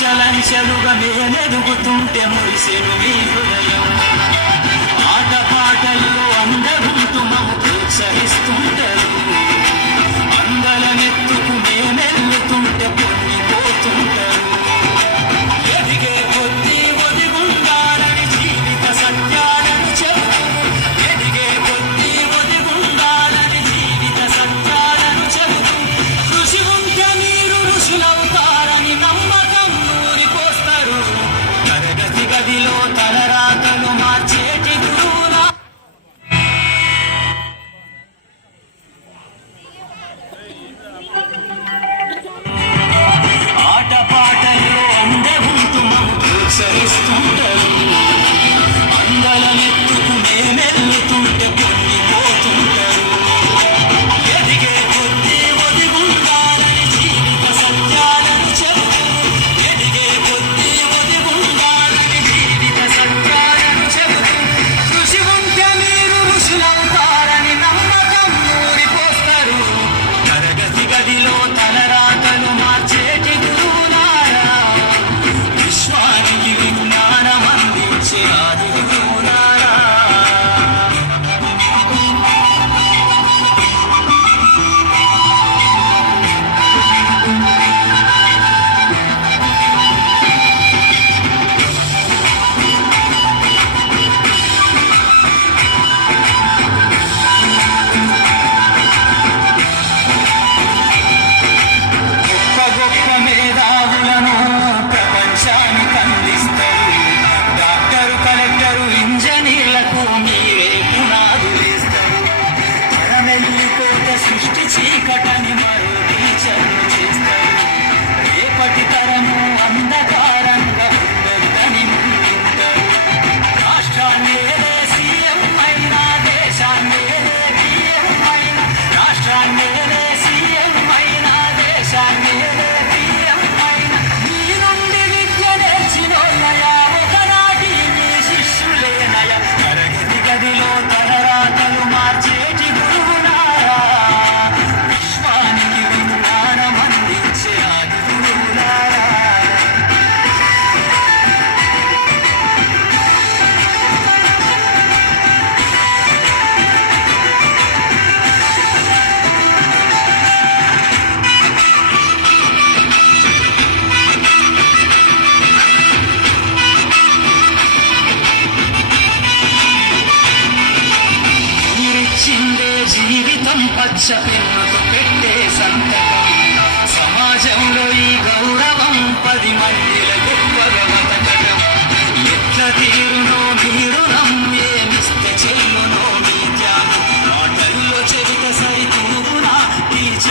అంచెలంచెలుగా మేలెదుగుతుంటే మురిసెను మీ హృదయం పాట పాటల్లో అందరూ తుమము ప్రోత్సహిస్తుంటారు. విధానం ప్రపంచానికి అందిస్తాయి. డాక్టరు కలెక్టరు ఇంజనీర్లకు మీరే పునాదులు ఇస్తారు సృష్టి చీకటని మరో జీవితం పచ్చ పెన్నుతో పెట్టే సంతకం సమాజంలో ఈ గౌరవం పది మందిల గొప్పగా బతకడం ఎట్ల తీరునో మీరు నమ్మేమిస్తే చెల్లునో మీ ధ్యానం నాటల్లో చెబుత సైతూపునా టీచర్